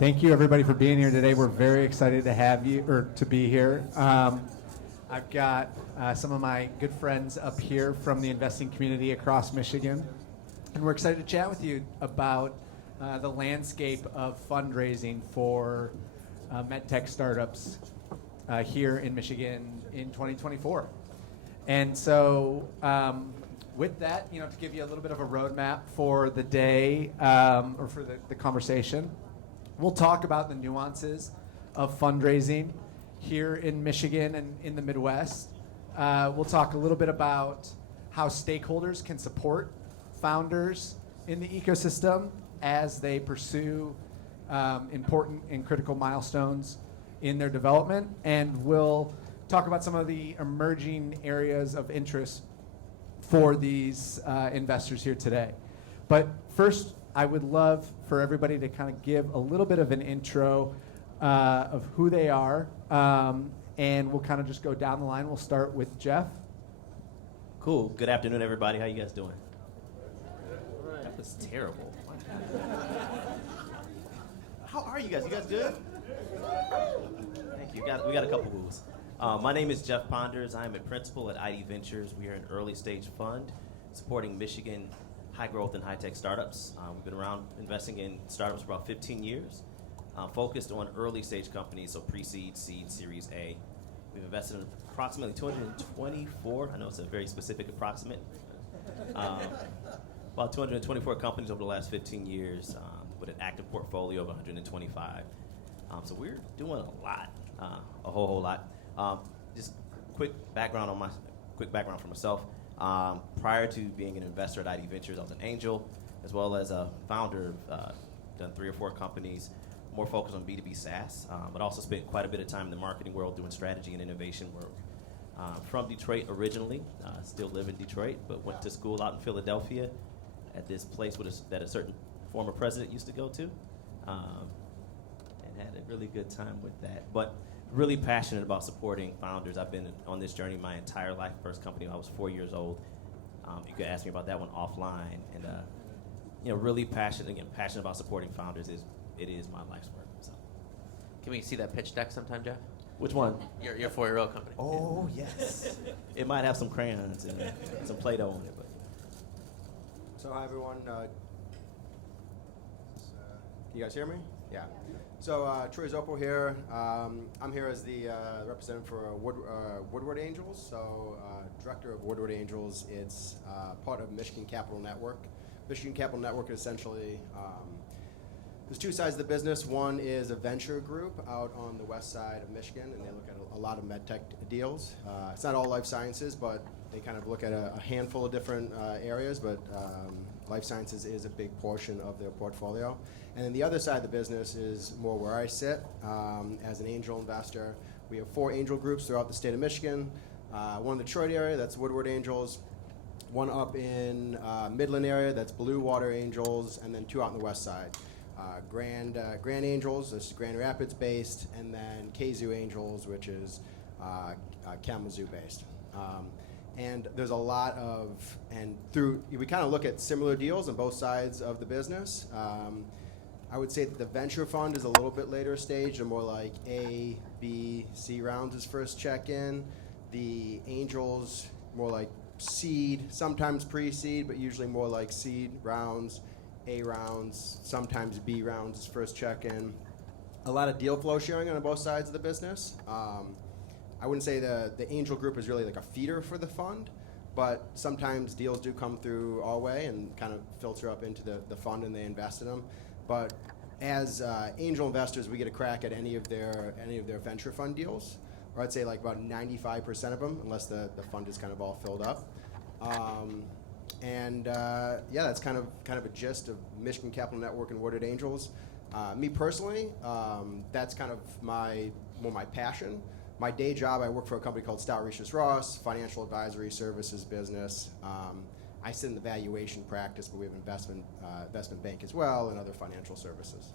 Thank you, everybody, for being here today. We're very excited to have you, or to be here. I've got some of my good friends up here from the investing community across Michigan, and we're excited to chat with you about the landscape of fundraising for Medtech startups here in Michigan in 2024. And so with that, to give you a little bit of a roadmap for the day, or for the conversation, we'll talk about the nuances of fundraising here in Michigan and in the Midwest. We'll talk a little bit about how stakeholders can support founders in the ecosystem as they pursue important and critical milestones in their development. And we'll talk about some of the emerging areas of interest for these investors here today. But first, I would love for everybody to kind of give a little bit of an intro of who they are, and we'll kind of just go down the line. We'll start with Jeff. Cool. Good afternoon, everybody. How you guys doing? That was terrible. How are you guys? You guys good? Thank you. We got a couple rules. My name is Jeff Ponders. I am a principal at ID Ventures. We are an early stage fund supporting Michigan high growth and high tech startups. We've been around investing in startups for about 15 years, focused on early stage companies, so pre-seed, seed, series A. We've invested in approximately 224, I know it's a very specific approximate, about 224 companies over the last 15 years with an active portfolio of 125. So we're doing a lot, a whole lot. Just quick background for myself. Prior to being an investor at ID Ventures, I was an angel, as well as a founder. Done 3 or 4 companies, more focused on B2B SaaS, but also spent quite a bit of time in the marketing world doing strategy and innovation work. From Detroit originally, still live in Detroit, but went to school out in Philadelphia at this place that a certain former president used to go to, and had a really good time with that. But really passionate about supporting founders. I've been on this journey my entire life. First company when I was 4 years old. You could ask me about that one offline. And really passionate about supporting founders. It is my life's work. So. Can we see that pitch deck sometime, Jeff? Which one? Your 4-year-old company. Oh yes. It might have some crayons and some Play-Doh on it, but. So hi everyone. Can you guys hear me? Yeah. So Troy Zoppo here. I'm here as the representative for Woodward Angels. So director of Woodward Angels. It's part of Michigan Capital Network. Michigan Capital Network is essentially, there's 2 sides of the business. One is a venture group out on the west side of Michigan, and they look at a lot of medtech deals. It's not all life sciences, but they kind of look at a handful of different areas, but life sciences is a big portion of their portfolio. And then the other side of the business is more where I sit as an angel investor. We have 4 angel groups throughout the state of Michigan. One in the Detroit area, that's Woodward Angels. One up in Midland area, that's Blue Water Angels, and then 2 out on the west side. Grand Angels, this is Grand Rapids based, and then Kazoo Angels, which is Kalamazoo based. And there's a lot of, we kind of look at similar deals on both sides of the business. I would say that the venture fund is a little bit later stage, and more like A, B, C rounds is first check-in. The angels, more like seed, sometimes pre-seed, but usually more like seed rounds, A rounds, sometimes B rounds is first check-in. A lot of deal flow sharing on both sides of the business. I wouldn't say the angel group is really like a feeder for the fund, but sometimes deals do come through our way and kind of filter up into the fund and they invest in them. But as angel investors, we get a crack at any of their venture fund deals, or I'd say like about 95% of them, unless the fund is kind of all filled up. That's kind of a gist of Michigan Capital Network and Woodward Angels. Me personally, that's kind of my passion. My day job, I work for a company called Stout Research Ross, financial advisory services business. I sit in the valuation practice, but we have an investment bank as well and other financial services.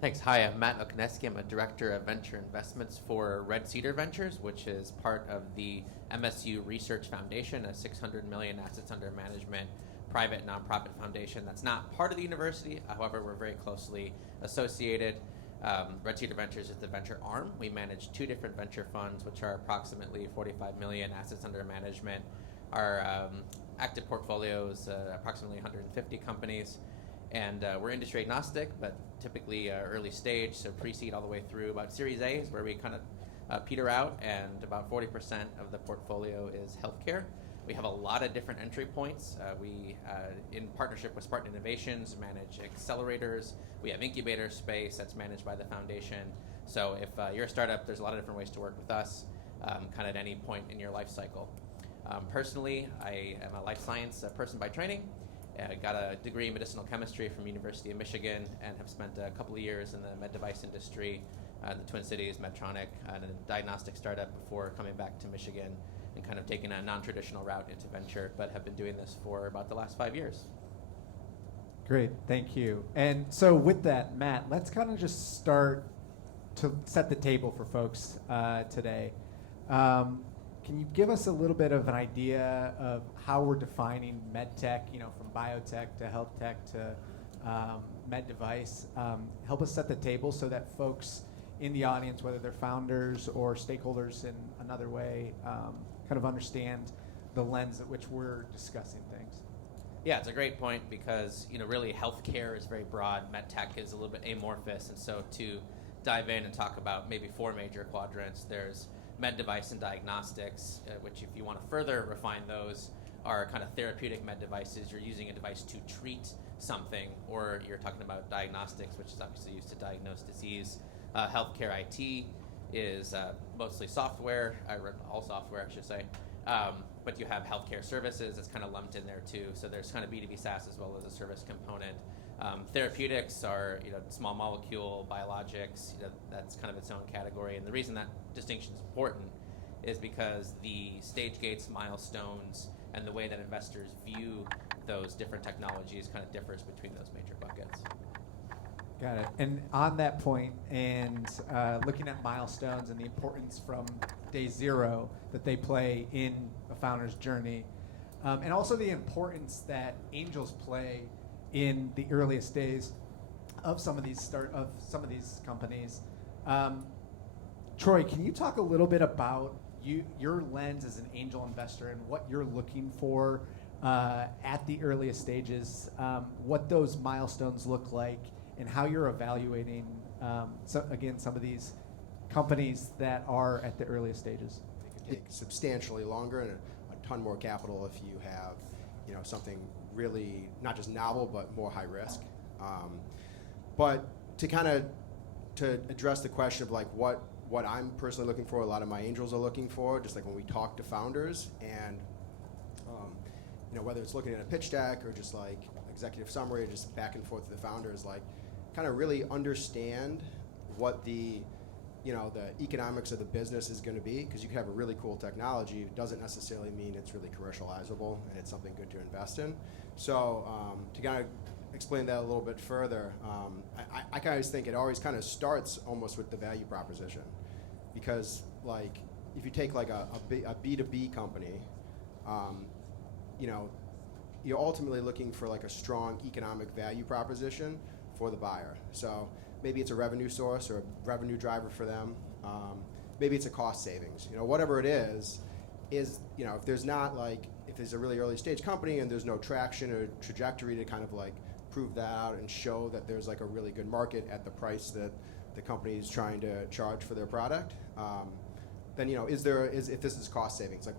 Thanks. Hi, I'm Matt Okneski. I'm a director of venture investments for Red Cedar Ventures, which is part of the MSU Research Foundation, a $600 million assets under management private nonprofit foundation that's not part of the university. However, we're very closely associated. Red Cedar Ventures is the venture arm. We manage 2 different venture funds, which are approximately 45 million assets under management. Our active portfolios, approximately 150 companies. And we're industry agnostic, but typically early stage, so pre-seed all the way through about Series A is where we kind of peter out, and about 40% of the portfolio is healthcare. We have a lot of different entry points. We, in partnership with Spartan Innovations, manage accelerators. We have incubator space that's managed by the foundation. So if you're a startup, there's a lot of different ways to work with us, kind of at any point in your life cycle. Personally, I am a life science person by training. I got a degree in medicinal chemistry from University of Michigan and have spent a couple of years in the med device industry in the Twin Cities, Medtronic, and a diagnostic startup before coming back to Michigan and kind of taking a non-traditional route into venture, but have been doing this for about the last 5 years. Great, thank you. And so with that, Matt, let's kind of just start to set the table for folks today. Can you give us a little bit of an idea of how we're defining medtech, from biotech to health tech to med device? Help us set the table so that folks in the audience, whether they're founders or stakeholders in another way, kind of understand the lens at which we're discussing things. Yeah, it's a great point because, really healthcare is very broad. MedTech is a little bit amorphous. And so to dive in and talk about maybe 4 major quadrants, there's med device and diagnostics, which if you want to further refine those, are kind of therapeutic med devices. You're using a device to treat something, or you're talking about diagnostics, which is obviously used to diagnose disease. Healthcare IT is mostly software, all software, I should say. But you have healthcare services that's kind of lumped in there too. So there's kind of B2B SaaS as well as a service component. Therapeutics are, small molecule, biologics, that's kind of its own category. And the reason that distinction is important is because the stage gates, milestones, and the way that investors view those different technologies kind of differs between those major buckets. Got it. And on that point, and looking at milestones and the importance from day 0 that they play in a founder's journey, and also the importance that angels play in the earliest days of some of these companies. Troy, can you talk a little bit about your lens as an angel investor and what you're looking for at the earliest stages, what those milestones look like, and how you're evaluating, some of these companies that are at the earliest stages? It could take substantially longer and a ton more capital if you have, something really not just novel but more high risk. But to address the question of like what I'm personally looking for, a lot of my angels are looking for, just like when we talk to founders, and whether it's looking at a pitch deck or just like executive summary or just back and forth with the founders, like kind of really understand what the economics of the business is going to be, because you can have a really cool technology. It doesn't necessarily mean it's really commercializable and it's something good to invest in. So to kind of explain that a little bit further, I kind of think it always kind of starts almost with the value proposition, because like if you take like a B2B company, you're ultimately looking for like a strong economic value proposition for the buyer. So maybe it's a revenue source or a revenue driver for them. Maybe it's a cost savings. Whatever it is, if there's if there's a really early stage company and there's no traction or trajectory to kind of like prove that out and show that there's like a really good market at the price that the company is trying to charge for their product, then if this is cost savings, like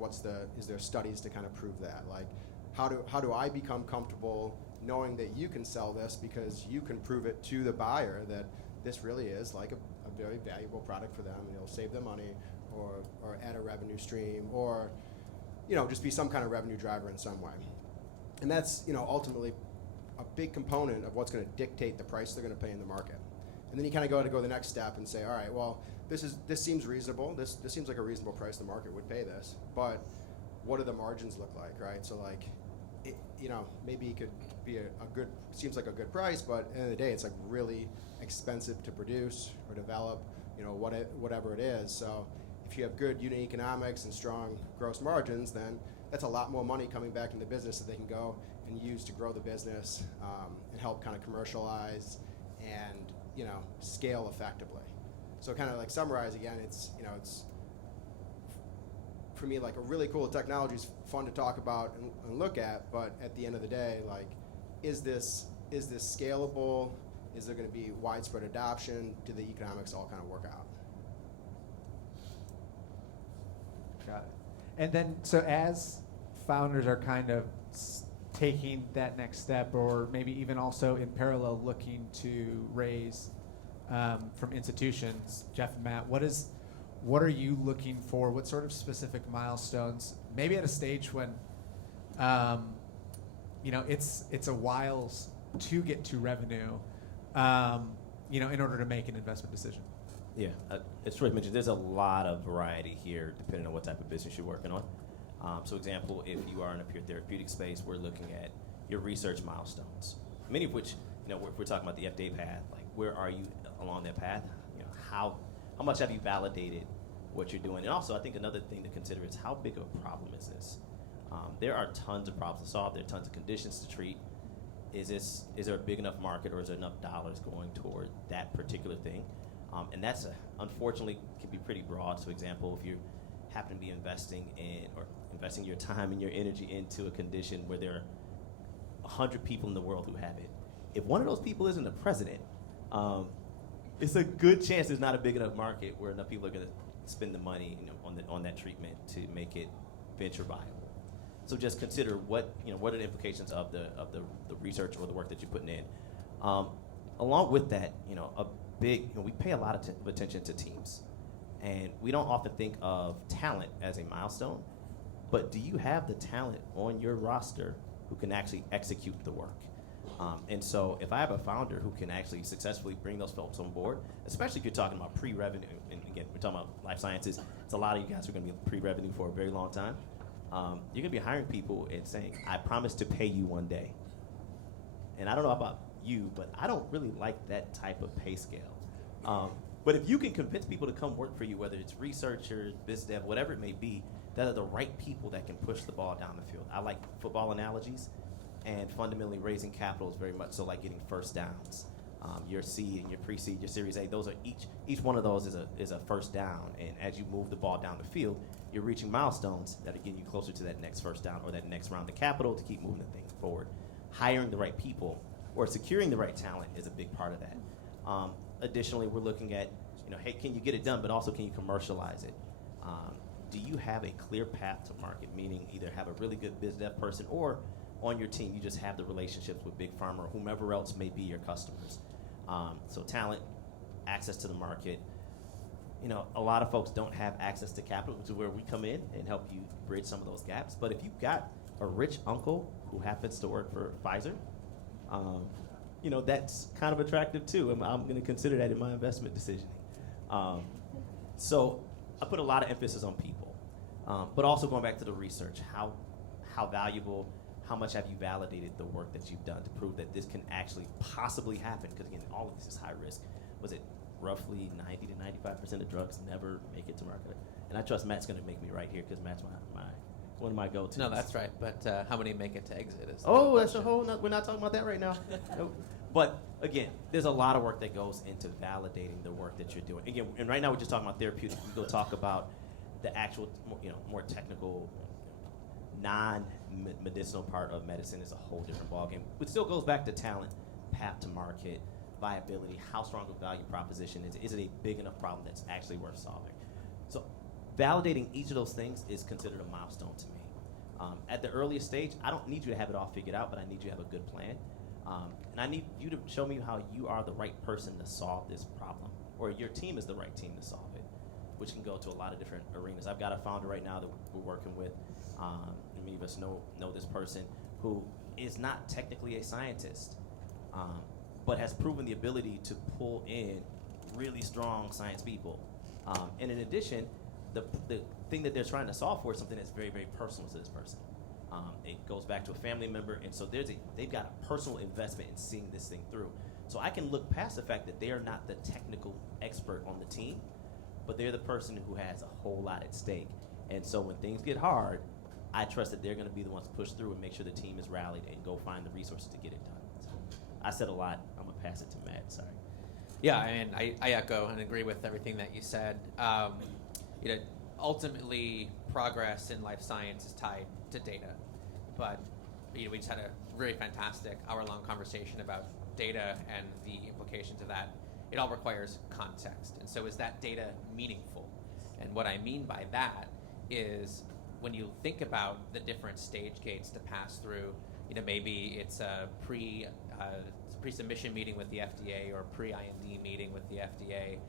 is there studies to kind of prove that? Like how do I become comfortable knowing that you can sell this because you can prove it to the buyer that this really is like a very valuable product for them, and it'll save them money or add a revenue stream, or just be some kind of revenue driver in some way. And that's ultimately a big component of what's going to dictate the price they're going to pay in the market. And then you kind of go the next step and say, all right, well, this seems reasonable. This seems like a reasonable price the market would pay this, but what do the margins look like, right? So like, maybe it could be seems like a good price, but at the end of the day, it's like really expensive to produce or develop, whatever it is. So if you have good unit economics and strong gross margins, then that's a lot more money coming back into the business that they can go and use to grow the business and help kind of commercialize and scale effectively. So kind of like summarize again, it's for me like a really cool technology is fun to talk about and look at, but at the end of the day, like, is this scalable? Is there going to be widespread adoption? Do the economics all kind of work out? Got it. And then, so as founders are kind of taking that next step, or maybe even also in parallel looking to raise from institutions, Jeff and Matt, what are you looking for? What sort of specific milestones? Maybe at a stage when, it's a while to get to revenue, in order to make an investment decision. Yeah, as Troy mentioned, there's a lot of variety here depending on what type of business you're working on. So example, if you are in a pure therapeutic space, we're looking at your research milestones, many of which, if we're talking about the FDA path, like where are you along that path? How much have you validated what you're doing? And also, I think another thing to consider is how big of a problem is this? There are tons of problems to solve. There are tons of conditions to treat. Is there a big enough market, or is there enough dollars going toward that particular thing? And that's unfortunately can be pretty broad. So example, if you happen to be investing your time and your energy into a condition where there are 100 people in the world who have it, if one of those people isn't the president, it's a good chance there's not a big enough market where enough people are going to spend the money on that treatment to make it venture viable. So just consider what are the implications of the research or the work that you're putting in. Along with that, we pay a lot of attention to teams, and we don't often think of talent as a milestone, but do you have the talent on your roster who can actually execute the work? And so if I have a founder who can actually successfully bring those folks on board, especially if you're talking about pre-revenue, and again, we're talking about life sciences, it's a lot of you guys who are going to be pre-revenue for a very long time. You're going to be hiring people and saying, I promise to pay you one day. And I don't know about you, but I don't really like that type of pay scale. But if you can convince people to come work for you, whether it's researchers, biz dev, whatever it may be, that are the right people that can push the ball down the field. I like football analogies, and fundamentally raising capital is very much so like getting first downs. Your seed and your pre-seed, your Series A, those are each one of those is a first down, and as you move the ball down the field, you're reaching milestones that are getting you closer to that next first down or that next round of capital to keep moving the thing forward. Hiring the right people or securing the right talent is a big part of that. Additionally, we're looking at, hey, can you get it done, but also can you commercialize it? Do you have a clear path to market, meaning either have a really good biz dev person, or on your team you just have the relationships with big pharma or whomever else may be your customers. So talent, access to the market. A lot of folks don't have access to capital, which is where we come in and help you bridge some of those gaps. But if you've got a rich uncle who happens to work for Pfizer, that's kind of attractive too. I'm going to consider that in my investment decisioning. So I put a lot of emphasis on people, but also going back to the research, how valuable, how much have you validated the work that you've done to prove that this can actually possibly happen? Because again, all of this is high risk. Was it roughly 90 to 95% of drugs never make it to market? And I trust Matt's going to make me right here, because Matt's one of my go-tos. No, that's right. But how many make it to exit? That's a whole. We're not talking about that right now. Nope. But again, there's a lot of work that goes into validating the work that you're doing. Again, and right now we're just talking about therapeutics. We go talk about the actual, more technical, non-medicinal part of medicine is a whole different ballgame. It still goes back to talent, path to market, viability, how strong a value proposition is. Is it a big enough problem that's actually worth solving? So validating each of those things is considered a milestone to me. At the earliest stage, I don't need you to have it all figured out, but I need you to have a good plan. And I need you to show me how you are the right person to solve this problem, or your team is the right team to solve it, which can go to a lot of different arenas. I've got a founder right now that we're working with. Many of us know this person, who is not technically a scientist, but has proven the ability to pull in really strong science people. And in addition, the thing that they're trying to solve for is something that's very, very personal to this person. It goes back to a family member, and so they've got a personal investment in seeing this thing through. So I can look past the fact that they are not the technical expert on the team, but they're the person who has a whole lot at stake. And so when things get hard, I trust that they're going to be the ones to push through and make sure the team is rallied and go find the resources to get it done. So I said a lot. I'm going to pass it to Matt. Sorry. Yeah, and I echo and agree with everything that you said. Ultimately, progress in life science is tied to data. But we just had a really fantastic hour-long conversation about data and the implications of that. It all requires context. And so is that data meaningful? And what I mean by that is when you think about the different stage gates to pass through, maybe it's a pre-submission meeting with the FDA or pre-IND meeting with the FDA.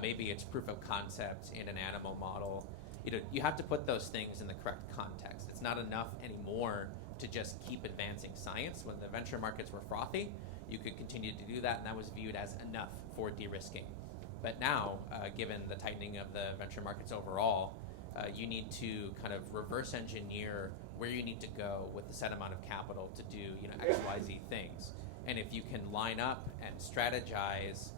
Maybe it's proof of concept in an animal model. You have to put those things in the correct context. It's not enough anymore to just keep advancing science. When the venture markets were frothy, you could continue to do that, and that was viewed as enough for de-risking. But now, given the tightening of the venture markets overall, you need to kind of reverse engineer where you need to go with the set amount of capital to do X, Y, Z things. And if you can line up and strategize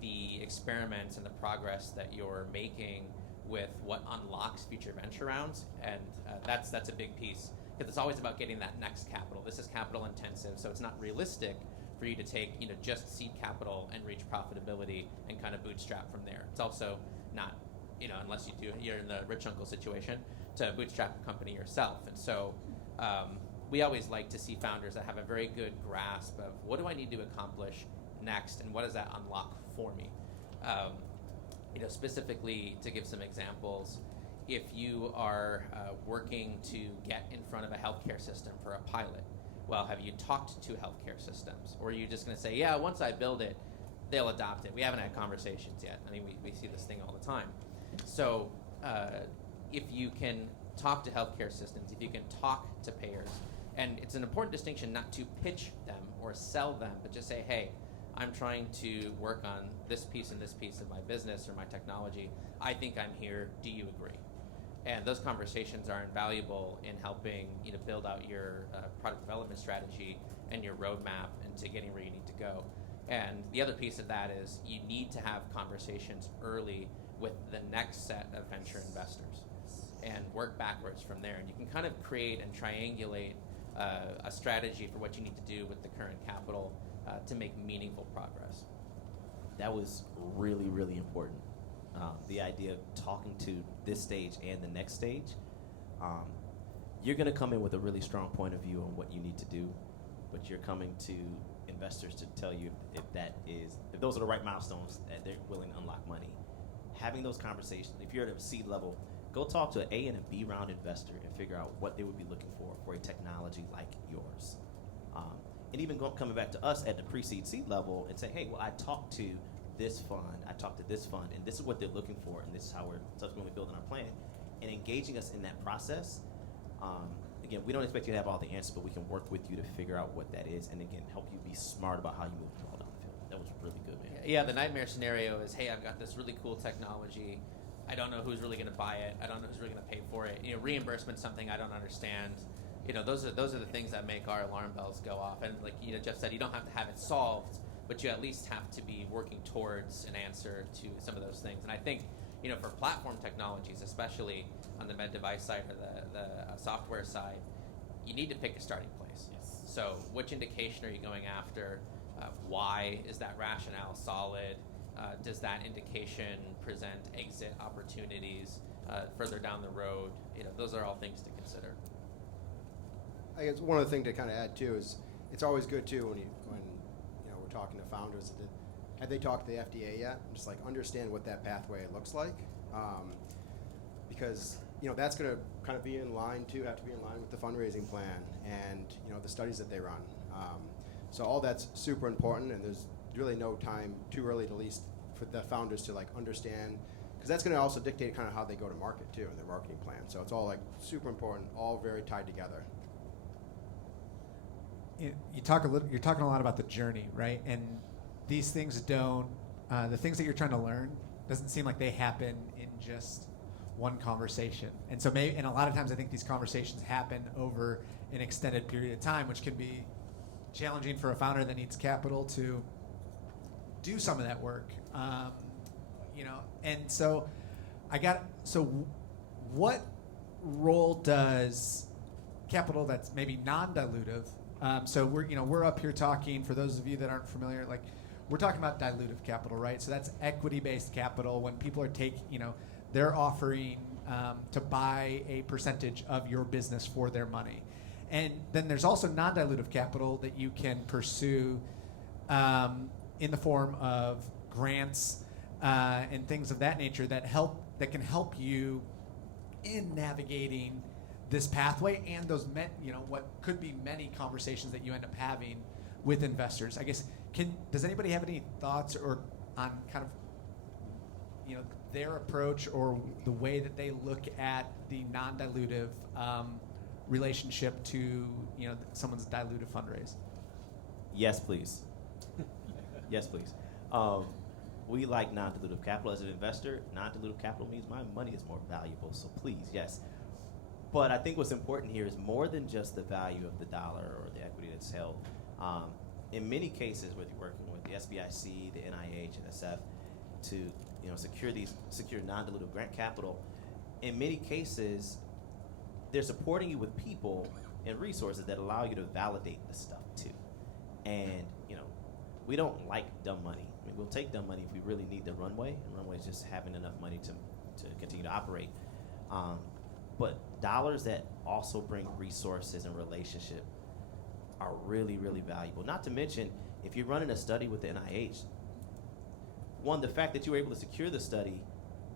the experiments and the progress that you're making with what unlocks future venture rounds, and that's a big piece, because it's always about getting that next capital. This is capital intensive, so it's not realistic for you to take just seed capital and reach profitability and kind of bootstrap from there. It's also not, unless you're in the rich uncle situation, to bootstrap a company yourself. And so we always like to see founders that have a very good grasp of what do I need to accomplish next, and what does that unlock for me. Specifically, to give some examples, if you are working to get in front of a healthcare system for a pilot, well, have you talked to healthcare systems? Or are you just going to say, yeah, once I build it, they'll adopt it? We haven't had conversations yet. I mean, we see this thing all the time. So if you can talk to healthcare systems, if you can talk to payers, and it's an important distinction not to pitch them or sell them, but just say, hey, I'm trying to work on this piece and this piece of my business or my technology. I think I'm here. Do you agree? And those conversations are invaluable in helping build out your product development strategy and your roadmap into getting where you need to go. And the other piece of that is you need to have conversations early with the next set of venture investors and work backwards from there. And you can kind of create and triangulate a strategy for what you need to do with the current capital to make meaningful progress. That was really, really important. The idea of talking to this stage and the next stage. You're going to come in with a really strong point of view on what you need to do, but you're coming to investors to tell you if those are the right milestones that they're willing to unlock money. Having those conversations, if you're at a seed level, go talk to an A and a B round investor and figure out what they would be looking for a technology like yours. And even coming back to us at the pre-seed seed level and say, hey, well, I talked to this fund, I talked to this fund, and this is what they're looking for, and this is how we're subsequently building our plan. And engaging us in that process, again, we don't expect you to have all the answers, but we can work with you to figure out what that is, and again, help you be smart about how you move the ball down the field. That was really good, man. Yeah, the nightmare scenario is, hey, I've got this really cool technology. I don't know who's really going to buy it. I don't know who's really going to pay for it. Reimbursement's something I don't understand. Those are the things that make our alarm bells go off. And like Jeff said, you don't have to have it solved, but you at least have to be working towards an answer to some of those things. And I think, for platform technologies, especially on the med device side or the software side, you need to pick a starting place. Yes. So which indication are you going after? Why is that rationale solid? Does that indication present exit opportunities further down the road? Those are all things to consider. I guess one other thing to kind of add too is it's always good too when we're talking to founders. Have they talked to the FDA yet? Just like understand what that pathway looks like, because that's going to kind of be in line too. Have to be in line with the fundraising plan and the studies that they run. So all that's super important, and there's really no time too early to least for the founders to like understand, because that's going to also dictate kind of how they go to market too and their marketing plan. So it's all like super important, all very tied together. You're talking a lot about the journey, right? And these things don't, the things that you're trying to learn doesn't seem like they happen in just one conversation. And so and a lot of times I think these conversations happen over an extended period of time, which can be challenging for a founder that needs capital to do some of that work. And so what role does capital that's maybe non-dilutive. So we're up here talking, for those of you that aren't familiar, like we're talking about dilutive capital, right? So that's equity-based capital when people are they're offering to buy a percentage of your business for their money. And then there's also non-dilutive capital that you can pursue in the form of grants and things of that nature that can help you in navigating this pathway and those what could be many conversations that you end up having with investors. I guess does anybody have any thoughts or on kind of their approach or the way that they look at the non-dilutive relationship to someone's dilutive fundraise? Yes, please. Yes, please. We like non-dilutive capital. As an investor, non-dilutive capital means my money is more valuable. So please, yes. But I think what's important here is more than just the value of the dollar or the equity that's held. In many cases, whether you're working with the SBIC, the NIH, and SF, to secure non-dilutive grant capital, in many cases, they're supporting you with people and resources that allow you to validate this stuff too. And we don't like dumb money. I mean, we'll take dumb money if we really need the runway, and runway is just having enough money to continue to operate. But dollars that also bring resources and relationship are really, really valuable. Not to mention, if you're running a study with the NIH, one, the fact that you were able to secure the study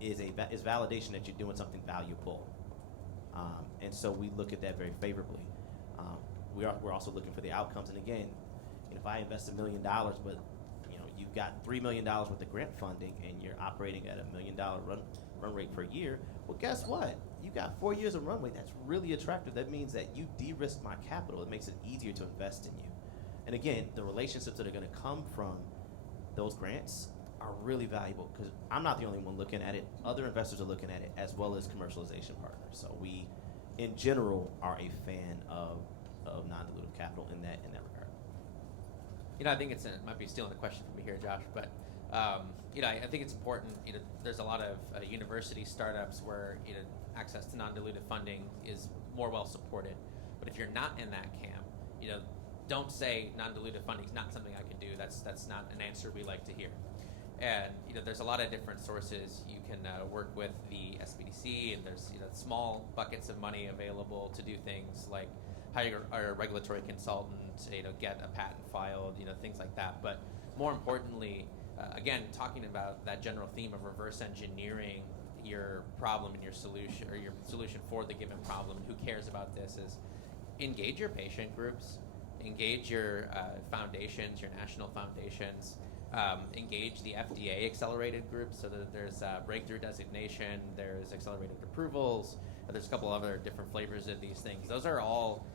is validation that you're doing something valuable. And so we look at that very favorably. We're also looking for the outcomes. And again, if I invest $1 million, but you've got $3 million worth of grant funding, and you're operating at $1 million run rate per year, well, guess what? You got 4 years of runway. That's really attractive. That means that you de-risk my capital. It makes it easier to invest in you. And again, the relationships that are going to come from those grants are really valuable, because I'm not the only one looking at it. Other investors are looking at it, as well as commercialization partners. So we, in general, are a fan of non-dilutive capital in that regard. I think it might be stealing a question from me here, Josh, but I think it's important. There's a lot of university startups where access to non-dilutive funding is more well supported. But if you're not in that camp, don't say non-dilutive funding is not something I can do. That's not an answer we like to hear. And there's a lot of different sources. You can work with the SBDC, and there's small buckets of money available to do things like hire a regulatory consultant, get a patent filed, things like that. But more importantly, again, talking about that general theme of reverse engineering your problem and your solution for the given problem, and who cares about this, is engage your patient groups, engage your foundations, your national foundations, engage the FDA accelerated groups, so that there's breakthrough designation, there's accelerated approvals, there's a couple other different flavors of these things. Those are all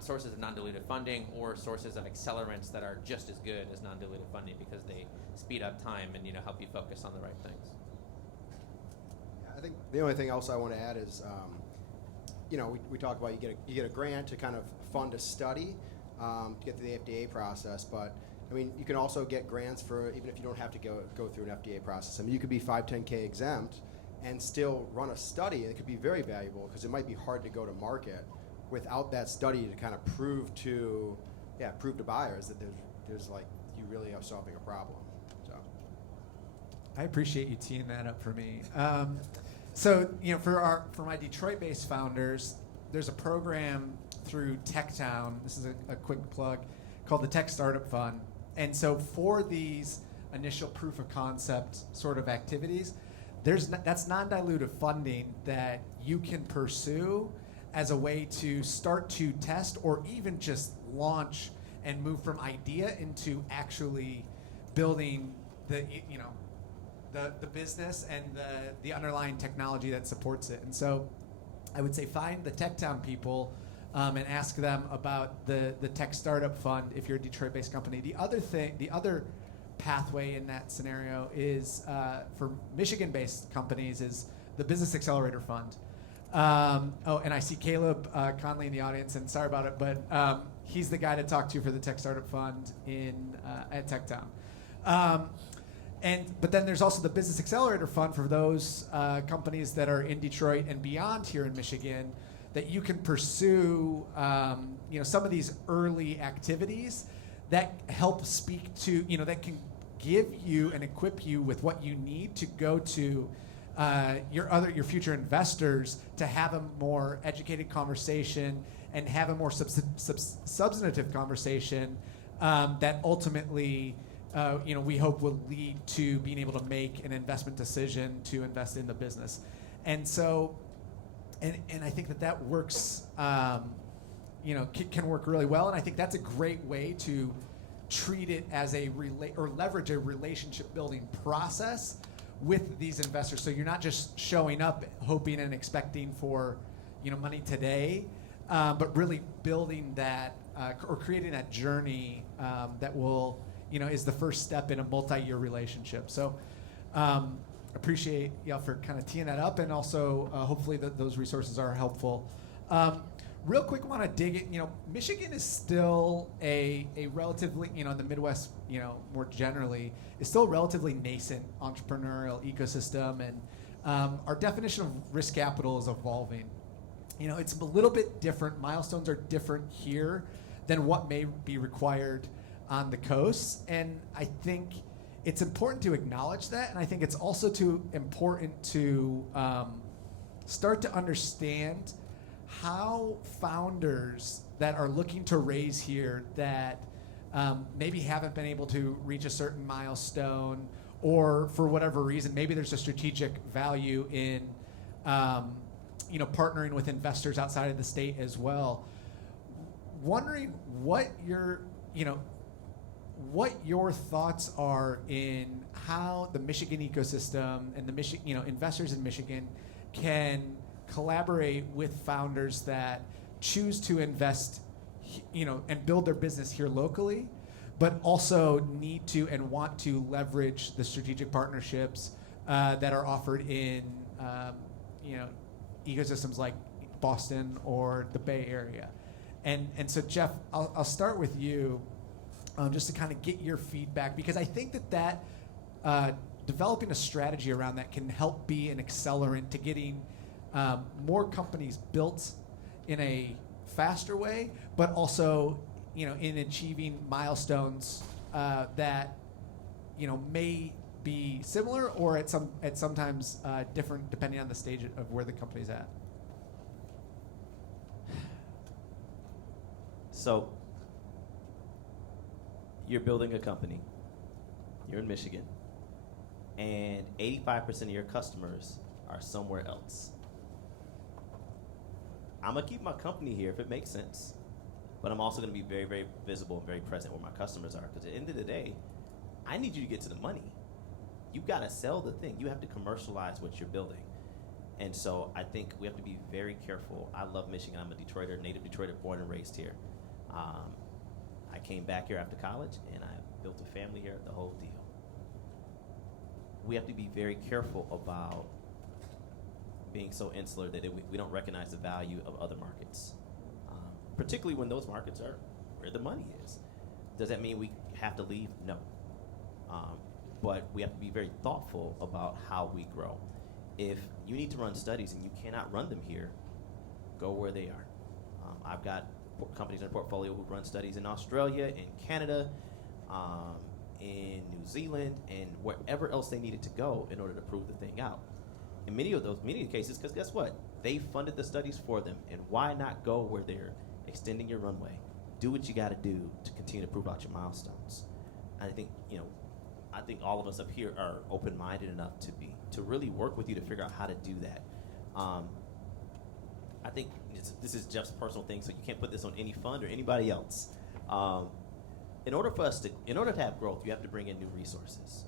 sources of non-dilutive funding, or sources of accelerants that are just as good as non-dilutive funding, because they speed up time and help you focus on the right things. I think the only thing else I want to add is, we talk about you get a grant to kind of fund a study to get through the FDA process, but I mean, you can also get grants for, even if you don't have to go through an FDA process. I mean, you could be 510K exempt and still run a study, and it could be very valuable, because it might be hard to go to market without that study to kind of prove to buyers that there's like, you really are solving a problem. So I appreciate you teeing that up for me. So for my Detroit-based founders, there's a program through TechTown. This is a quick plug, called the Tech Startup Fund. And so for these initial proof of concept sort of activities, that's non-dilutive funding that you can pursue as a way to start to test, or even just launch and move from idea into actually building the business and the underlying technology that supports it. And so I would say find the TechTown people and ask them about the Tech Startup Fund if you're a Detroit-based company. The other pathway in that scenario is for Michigan-based companies is the Business Accelerator Fund. And I see Caleb Conley in the audience, and sorry about it, but he's the guy to talk to for the Tech Startup Fund at TechTown. But then there's also the Business Accelerator Fund for those companies that are in Detroit and beyond here in Michigan that you can pursue some of these early activities that help speak to, that can give you and equip you with what you need to go to your future investors to have a more educated conversation and have a more substantive conversation that ultimately we hope will lead to being able to make an investment decision to invest in the business. And so, and I think that works, can work really well. And I think that's a great way to treat it as or leverage a relationship building process with these investors. So you're not just showing up hoping and expecting for, money today, but really building that or creating that journey that will, is the first step in a multi-year relationship. So appreciate y'all for kind of teeing that up, and also hopefully those resources are helpful. Real quick, want to dig in. Michigan is still a relatively, in the Midwest, more generally, is still a relatively nascent entrepreneurial ecosystem, and our definition of risk capital is evolving. It's a little bit different. Milestones are different here than what may be required on the coast, and I think it's important to acknowledge that, and I think it's also important to start to understand how founders that are looking to raise here that maybe haven't been able to reach a certain milestone, or for whatever reason, maybe there's a strategic value in partnering with investors outside of the state as well. Wondering what your thoughts are in how the Michigan ecosystem and the investors in Michigan can collaborate with founders that choose to invest, and build their business here locally, but also need to and want to leverage the strategic partnerships that are offered in, ecosystems like Boston or the Bay Area. And so Jeff, I'll start with you, just to kind of get your feedback, because I think that developing a strategy around that can help be an accelerant to getting more companies built in a faster way, but also, in achieving milestones that, may be similar or at sometimes different depending on the stage of where the company's at. So you're building a company, you're in Michigan, and 85% of your customers are somewhere else. I'm gonna keep my company here if it makes sense, but I'm also gonna be very, very visible and very present where my customers are, because at the end of the day, I need you to get to the money. You gotta sell the thing. You have to commercialize what you're building. And so I think we have to be very careful. I love Michigan. I'm a Detroiter, native Detroiter, born and raised here. I came back here after college, and I built a family here, the whole deal. We have to be very careful about being so insular that we don't recognize the value of other markets, particularly when those markets are where the money is. Does that mean we have to leave? No. But we have to be very thoughtful about how we grow. If you need to run studies and you cannot run them here, go where they are. I've got companies in the portfolio who run studies in Australia, in Canada, in New Zealand, and wherever else they needed to go in order to prove the thing out. In many of the cases, because guess what? They funded the studies for them, and why not go where they're extending your runway? Do what you got to do to continue to prove out your milestones. And I think all of us up here are open-minded enough to really work with you to figure out how to do that. I think this is Jeff's personal thing, so you can't put this on any fund or anybody else. In order to have growth, you have to bring in new resources.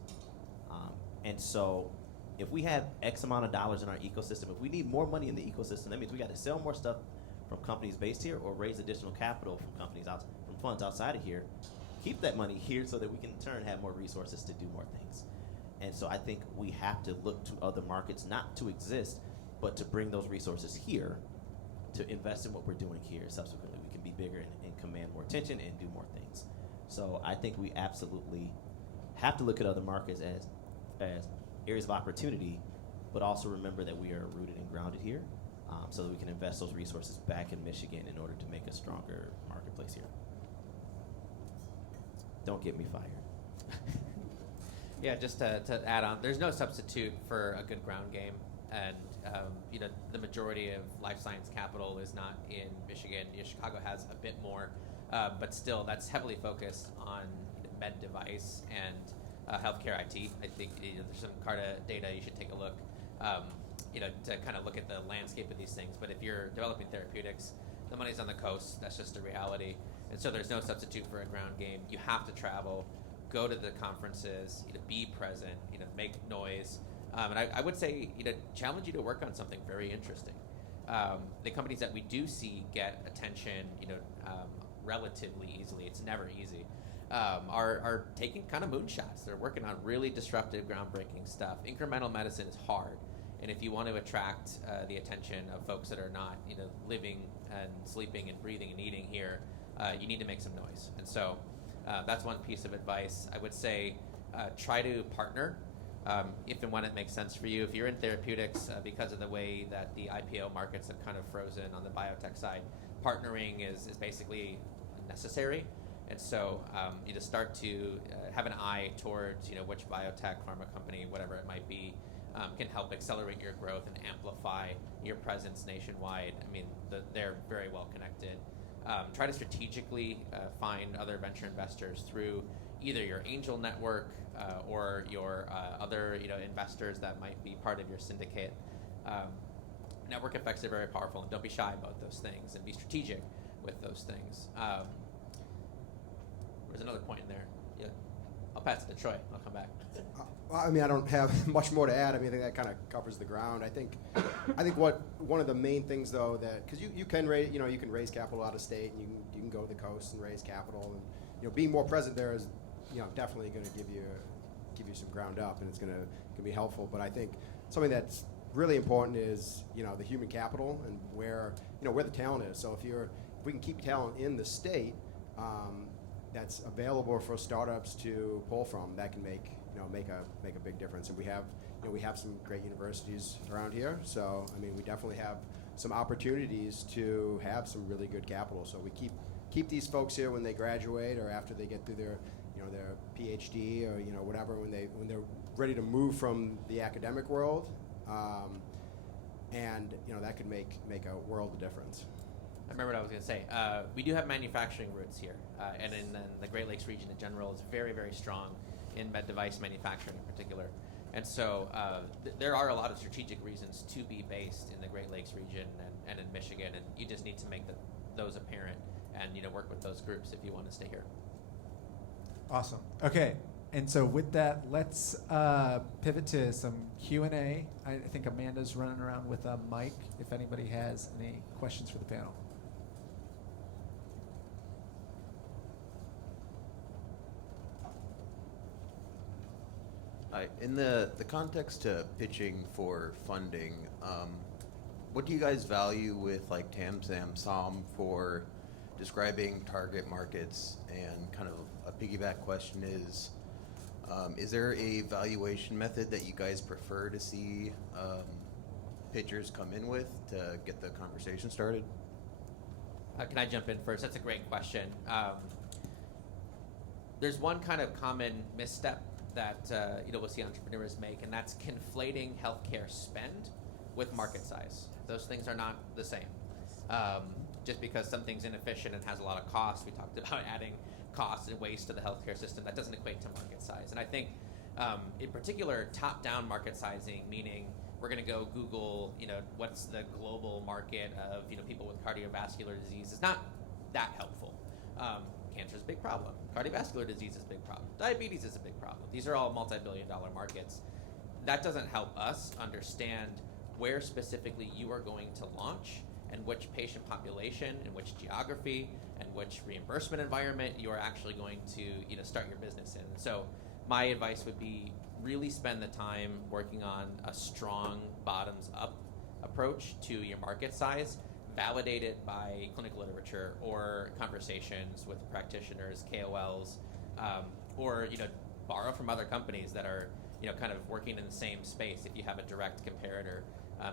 And so if we have X amount of dollars in our ecosystem, if we need more money in the ecosystem, that means we got to sell more stuff from companies based here or raise additional capital from from funds outside of here. Keep that money here so that we can in turn have more resources to do more things. And so I think we have to look to other markets, not to exist, but to bring those resources here to invest in what we're doing here. Subsequently, we can be bigger and command more attention and do more things. So I think we absolutely have to look at other markets as areas of opportunity, but also remember that we are rooted and grounded here. so that we can invest those resources back in Michigan in order to make a stronger marketplace here. Don't get me fired. Yeah, just to add on, there's no substitute for a good ground game, and the majority of life science capital is not in Michigan. Chicago has a bit more, but still, that's heavily focused on med device and healthcare IT. I think there's some Carta data you should take a look, to kind of look at the landscape of these things. But if you're developing therapeutics, the money's on the coast. That's just a reality, and so there's no substitute for a ground game. You have to travel, go to the conferences, be present, make noise. And I would say, challenge you to work on something very interesting. The companies that we do see get attention, relatively easily, it's never easy, are taking kind of moonshots. They're working on really disruptive, groundbreaking stuff. Incremental medicine is hard. And if you want to attract the attention of folks that are not, living and sleeping and breathing and eating here, you need to make some noise. And so that's one piece of advice. I would say try to partner if and when it makes sense for you. If you're in therapeutics, because of the way that the IPO markets have kind of frozen on the biotech side, partnering is basically necessary. And so you just start to have an eye towards which biotech, pharma company, whatever it might be, can help accelerate your growth and amplify your presence nationwide. I mean, they're very well connected. Try to strategically find other venture investors through either your angel network or your other investors that might be part of your syndicate. Network effects are very powerful, and don't be shy about those things, and be strategic with those things. There's another point in there. Yeah, I'll pass it to Troy. I'll come back. Well, I mean, I don't have much more to add. I mean, I think that kind of covers the ground. I think what one of the main things though, that because you can raise you can raise capital out of state, and you can go to the coast and raise capital, and being more present there is definitely going to give you some ground up, and it's going to be helpful. But I think something that's really important is the human capital and where the talent is. So if we can keep talent in the state that's available for startups to pull from, that can make a big difference. And we have some great universities around here. So I mean, we definitely have some opportunities to have some really good capital. So we keep these folks here when they graduate or after they get through their PhD or whatever, when they're ready to move from the academic world, and that could make a world of difference. I remember what I was going to say. We do have manufacturing roots here, and in the Great Lakes region in general is very, very strong in med device manufacturing in particular. And so there are a lot of strategic reasons to be based in the Great Lakes region and in Michigan, and you just need to make those apparent and work with those groups if you want to stay here. Awesome. Okay, and so with that, let's pivot to some Q&A. I think Amanda's running around with a mic if anybody has any questions for the panel. In the context to pitching for funding, what do you guys value with like TAM, SAM, SOM for describing target markets? And kind of a piggyback question is there a valuation method that you guys prefer to see pitchers come in with to get the conversation started? Can I jump in first? That's a great question. There's one kind of common misstep that we'll see entrepreneurs make, and that's conflating healthcare spend with market size. Those things are not the same. Just because something's inefficient and has a lot of cost, we talked about adding costs and waste to the healthcare system, that doesn't equate to market size. And I think, in particular, top-down market sizing, meaning we're going to go Google, what's the global market of people with cardiovascular disease, is not that helpful. Cancer is a big problem. Cardiovascular disease is a big problem. Diabetes is a big problem. These are all multi-billion-dollar markets. That doesn't help us understand where specifically you are going to launch and which patient population and which geography and which reimbursement environment you are actually going to start your business in. So my advice would be really spend the time working on a strong bottoms-up approach to your market size, validated by clinical literature or conversations with practitioners, KOLs, or borrow from other companies that are kind of working in the same space if you have a direct comparator.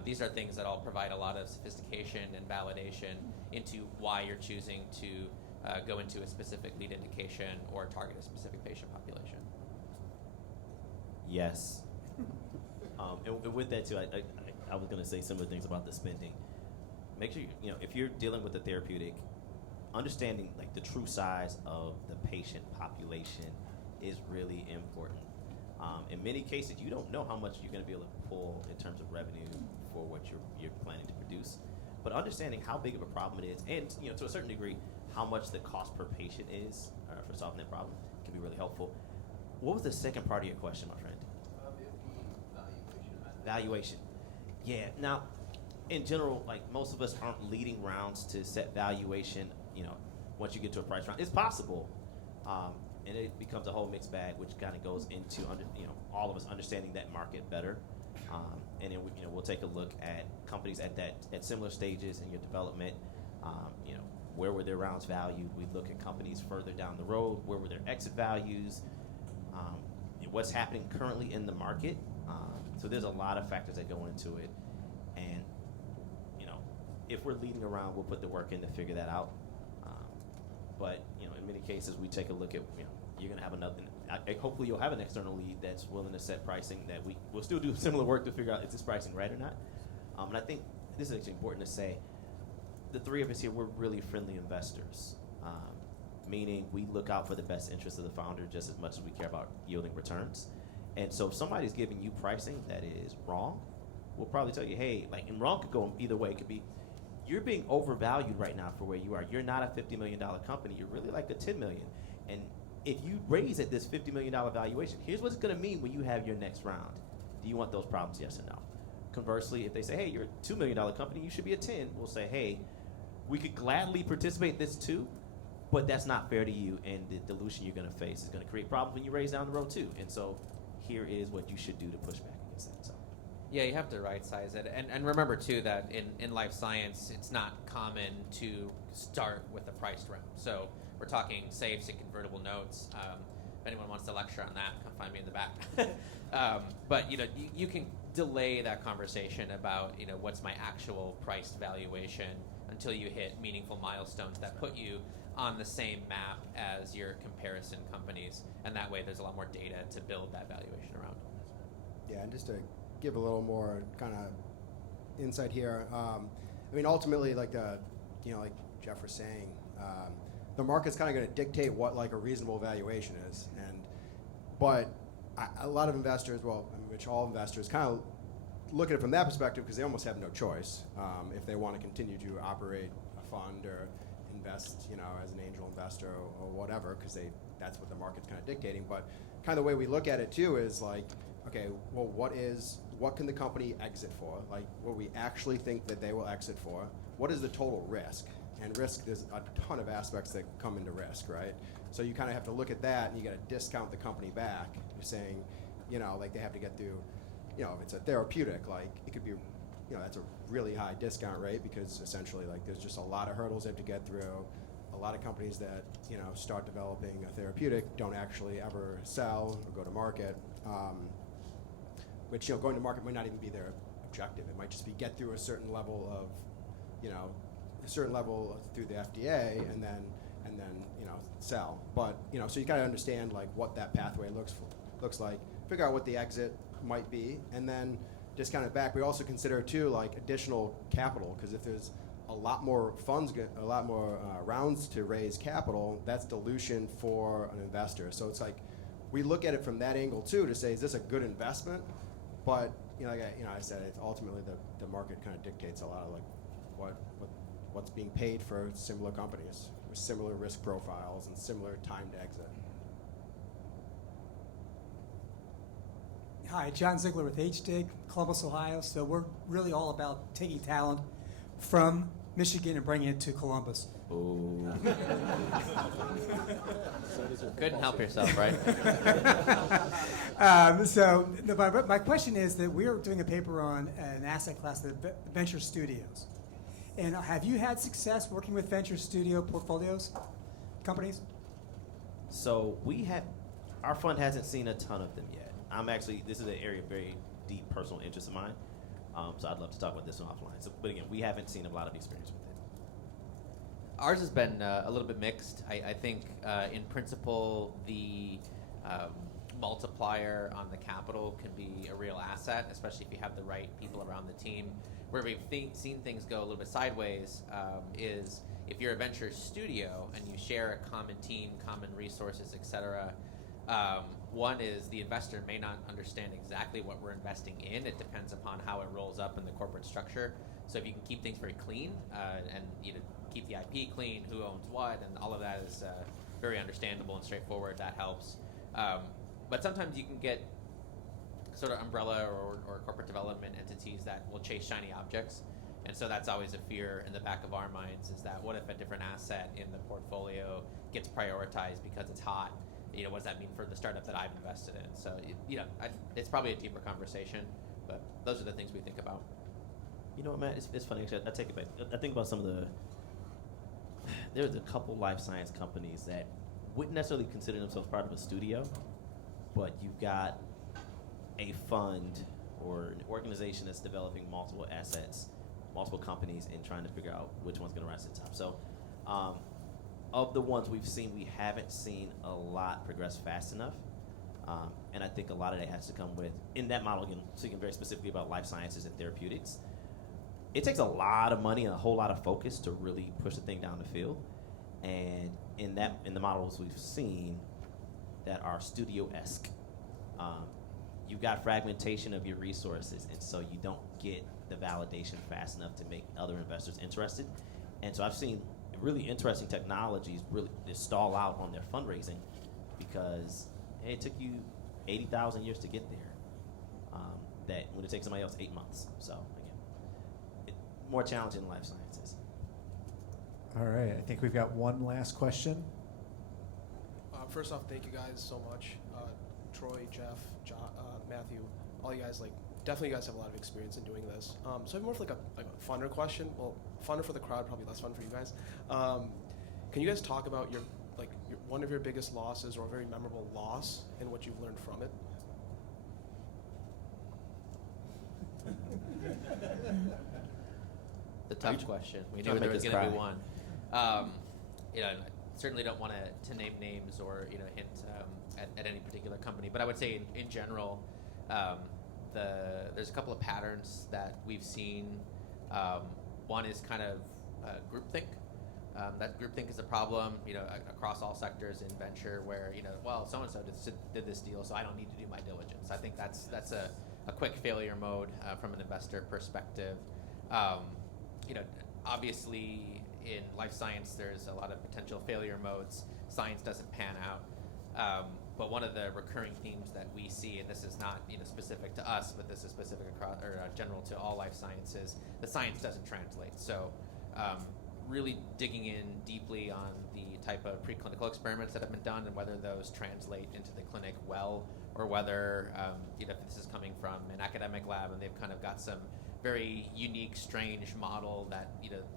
These are things that all provide a lot of sophistication and validation into why you're choosing to go into a specific lead indication or target a specific patient population. Yes. And with that too, I was going to say similar things about the spending. Make sure if you're dealing with a therapeutic, understanding like the true size of the patient population is really important. In many cases, you don't know how much you're going to be able to pull in terms of revenue for what you're planning to produce. But understanding how big of a problem it is, and to a certain degree, how much the cost per patient is for solving that problem can be really helpful. What was the second part of your question, my friend? Valuation. Yeah. Now, in general, like most of us aren't leading rounds to set valuation. Once you get to a price round, it's possible, and it becomes a whole mixed bag, which kind of goes into all of us understanding that market better. And then we'll take a look at companies at similar stages in your development. Where were their rounds valued? We look at companies further down the road. Where were their exit values? What's happening currently in the market? So there's a lot of factors that go into it. And if we're leading around, we'll put the work in to figure that out. But in many cases, we take a look at you're going to have another. Hopefully, you'll have an external lead that's willing to set pricing that we'll still do similar work to figure out is this pricing right or not. And I think this is actually important to say. The three of us here, we're really friendly investors, meaning we look out for the best interest of the founder just as much as we care about yielding returns. And so if somebody's giving you pricing that is wrong, we'll probably tell you, hey, and wrong could go either way. It could be, you're being overvalued right now for where you are. You're not a $50 million company. You're really like a $10 million. And if you raise at this $50 million valuation, here's what it's going to mean when you have your next round. Do you want those problems, yes or no? Conversely, if they say, hey, you're a $2 million company, you should be a 10, we'll say, hey, we could gladly participate in this too, but that's not fair to you, and the dilution you're going to face is going to create problems when you raise down the road too. And so here is what you should do to push back against that. So. Yeah, you have to right size it. And remember too that in life science, it's not common to start with a priced round. So we're talking safes and convertible notes. If anyone wants to lecture on that, come find me in the back. But you can delay that conversation about what's my actual priced valuation until you hit meaningful milestones that put you on the same map as your comparison companies, and that way there's a lot more data to build that valuation around. Yeah, and just to give a little more kind of insight here, ultimately, like Jeff was saying, the market's kind of going to dictate what a reasonable valuation is, but a lot of investors, which all investors, kind of look at it from that perspective because they almost have no choice if they want to continue to operate a fund or invest, as an angel investor or whatever, because that's what the market's kind of dictating. But kind of the way we look at it too is okay, well, what can the company exit for? What we actually think that they will exit for? What is the total risk? And risk, there's a ton of aspects that come into risk, right? So you kind of have to look at that, and you got to discount the company back. You're saying, they have to get through, if it's a therapeutic, it could be, that's a really high discount rate because essentially, there's just a lot of hurdles they have to get through. A lot of companies that, start developing a therapeutic don't actually ever sell or go to market, which, going to market might not even be their objective. It might just be get through a certain level of, through the FDA and then sell. But, so you got to understand what that pathway looks like, figure out what the exit might be, and then discount it back. We also consider too additional capital, because if there's a lot more funds, a lot more rounds to raise capital, that's dilution for an investor. So it's we look at it from that angle too to say, is this a good investment? But I said, it's ultimately the market kind of dictates a lot of what's being paid for similar companies with similar risk profiles and similar time to exit. Hi, John Ziegler with HDIG, Columbus, Ohio. So we're really all about taking talent from Michigan and bringing it to Columbus. Oh. Couldn't help yourself, right? My question is that we're doing a paper on an asset class, the venture studios. And have you had success working with venture studio portfolios, companies? So our fund hasn't seen a ton of them yet. This is an area of very deep personal interest of mine. So I'd love to talk about this one offline. So, but again, we haven't seen a lot of experience with it. Ours has been a little bit mixed. I think, in principle, the multiplier on the capital can be a real asset, especially if you have the right people around the team. Where we've seen things go a little bit sideways is if you're a venture studio and you share a common team, common resources, etc. One is the investor may not understand exactly what we're investing in. It depends upon how it rolls up in the corporate structure. So if you can keep things very clean and keep the IP clean, who owns what, and all of that is very understandable and straightforward, that helps. But sometimes you can get sort of umbrella or corporate development entities that will chase shiny objects. And so that's always a fear in the back of our minds, is that what if a different asset in the portfolio gets prioritized because it's hot? What does that mean for the startup that I've invested in? So, it's probably a deeper conversation, but those are the things we think about. You know what, Matt? It's funny. Actually, I take it back. I think about some of there's a couple life science companies that wouldn't necessarily consider themselves part of a studio, but you've got a fund or an organization that's developing multiple assets, multiple companies, and trying to figure out which one's going to rise to the top. So, of the ones we've seen, we haven't seen a lot progress fast enough. And I think a lot of that has to come with, in that model, again, speaking very specifically about life sciences and therapeutics, it takes a lot of money and a whole lot of focus to really push the thing down the field. And in the models we've seen that are studio-esque, you've got fragmentation of your resources, and so you don't get the validation fast enough to make other investors interested. And so I've seen really interesting technologies really just stall out on their fundraising because it took you 80,000 years to get there. That would it take somebody else 8 months. So again, more challenging in life sciences. All right, I think we've got one last question. First off, thank you guys so much. Troy, Jeff, Matthew, all you guys, definitely you guys have a lot of experience in doing this. So I have more of a funner question. Well, funner for the crowd, probably less fun for you guys. Can you guys talk about your one of your biggest losses or a very memorable loss and what you've learned from it? The tough question. We trying knew to there was make going us to be cry? one. I certainly don't want to name names or hint at any particular company, but I would say in general, there's a couple of patterns that we've seen. One is kind of groupthink. That groupthink is a problem, across all sectors in venture, where so and so did this deal, so I don't need to do my diligence. I think that's a quick failure mode from an investor perspective. Obviously in life science there's a lot of potential failure modes. Science doesn't pan out. But one of the recurring themes that we see, and this is not specific to us, but this is specific across or general to all life sciences, the science doesn't translate. So really digging in deeply on the type of preclinical experiments that have been done and whether those translate into the clinic well, or whether if this is coming from an academic lab and they've kind of got some very unique, strange model that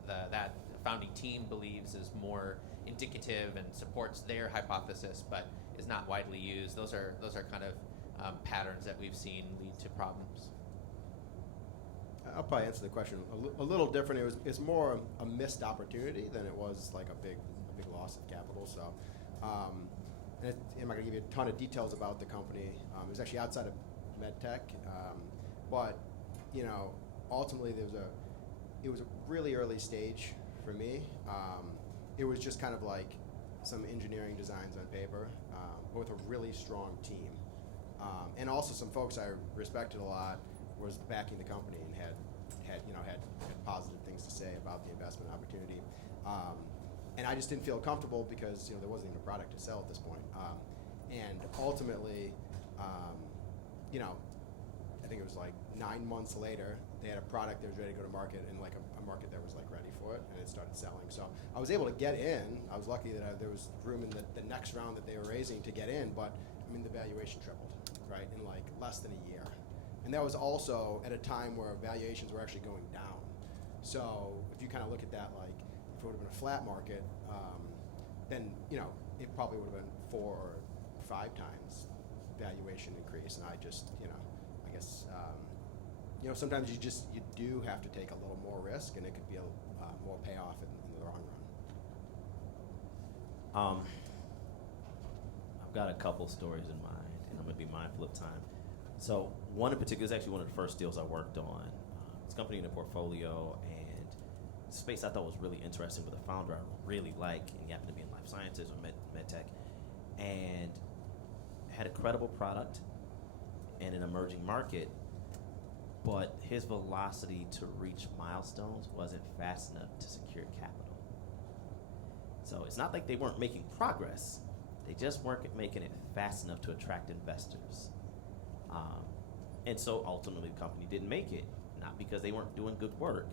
that founding team believes is more indicative and supports their hypothesis, but is not widely used. Those are kind of patterns that we've seen lead to problems. I'll probably answer the question a little different. It's more a missed opportunity than it was like a big loss of capital. So, and I'm not going to give you a ton of details about the company. It was actually outside of Medtech, but ultimately it was a really early stage for me. It was just kind of like some engineering designs on paper, with a really strong team, and also some folks I respected a lot was backing the company and had positive things to say about the investment opportunity, and I just didn't feel comfortable because there wasn't even a product to sell at this point, and ultimately, I think it was like 9 months later, they had a product that was ready to go to market and like a market that was like ready for it, and it started selling. So I was able to get in. I was lucky that there was room in the next round that they were raising to get in, but the valuation tripled, right, in like less than a year. And that was also at a time where valuations were actually going down. So if you kind of look at that, like if it would have been a flat market, then it probably would have been 4 or 5 times valuation increase. And I just I guess sometimes you do have to take a little more risk, and it could be more payoff in the long run. I've got a couple stories in mind, and I'm going to be mindful of time. So one in particular is actually one of the first deals I worked on. It's a company in the portfolio, and the space I thought was really interesting with a founder I really like, and he happened to be in life sciences or Medtech, and had a credible product in an emerging market, but his velocity to reach milestones wasn't fast enough to secure capital. So it's not like they weren't making progress, they just weren't making it fast enough to attract investors. And so ultimately the company didn't make it, not because they weren't doing good work.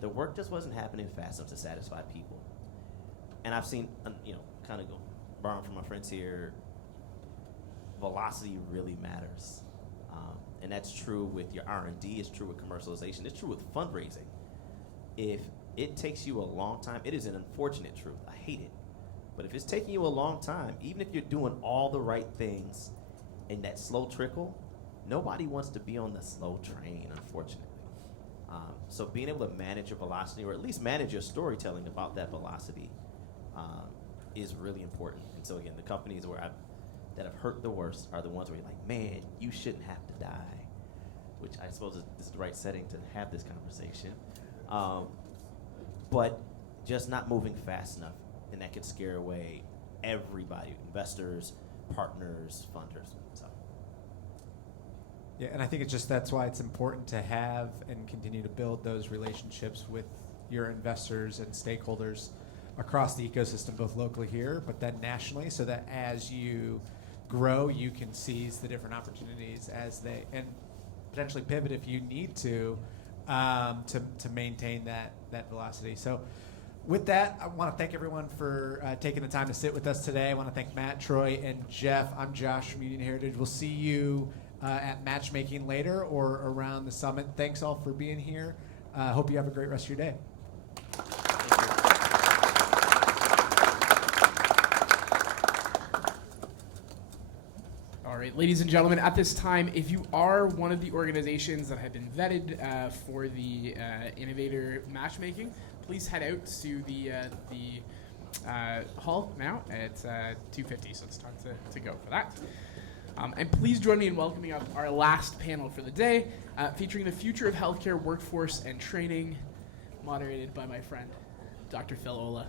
The work just wasn't happening fast enough to satisfy people. And I've seen, kind of go borrowing from my friends here, velocity really matters. And that's true with your R&D, it's true with commercialization, it's true with fundraising. If it takes you a long time, it is an unfortunate truth, I hate it. But if it's taking you a long time, even if you're doing all the right things in that slow trickle, nobody wants to be on the slow train, unfortunately. So being able to manage your velocity, or at least manage your storytelling about that velocity, is really important. And so again, the companies that have hurt the worst are the ones where you're like, man, you shouldn't have to die, which I suppose is the right setting to have this conversation. But just not moving fast enough, and that can scare away everybody, investors, partners, funders. So. Yeah, and I think that's why it's important to have and continue to build those relationships with your investors and stakeholders across the ecosystem, both locally here, but then nationally, so that as you grow, you can seize the different opportunities and potentially pivot if you need to maintain that velocity. So with that, I want to thank everyone for taking the time to sit with us today. I want to thank Matt, Troy, and Jeff. I'm Josh from Union Heritage. We'll see you at matchmaking later or around the summit. Thanks all for being here. Hope you have a great rest of your day. All right, ladies and gentlemen, at this time, if you are one of the organizations that have been vetted for the Innovator Matchmaking, please head out to the hall now at 2:50, so it's time to go for that. And please join me in welcoming up our last panel for the day, featuring the future of healthcare workforce and training, moderated by my friend, Dr. Phil Ola.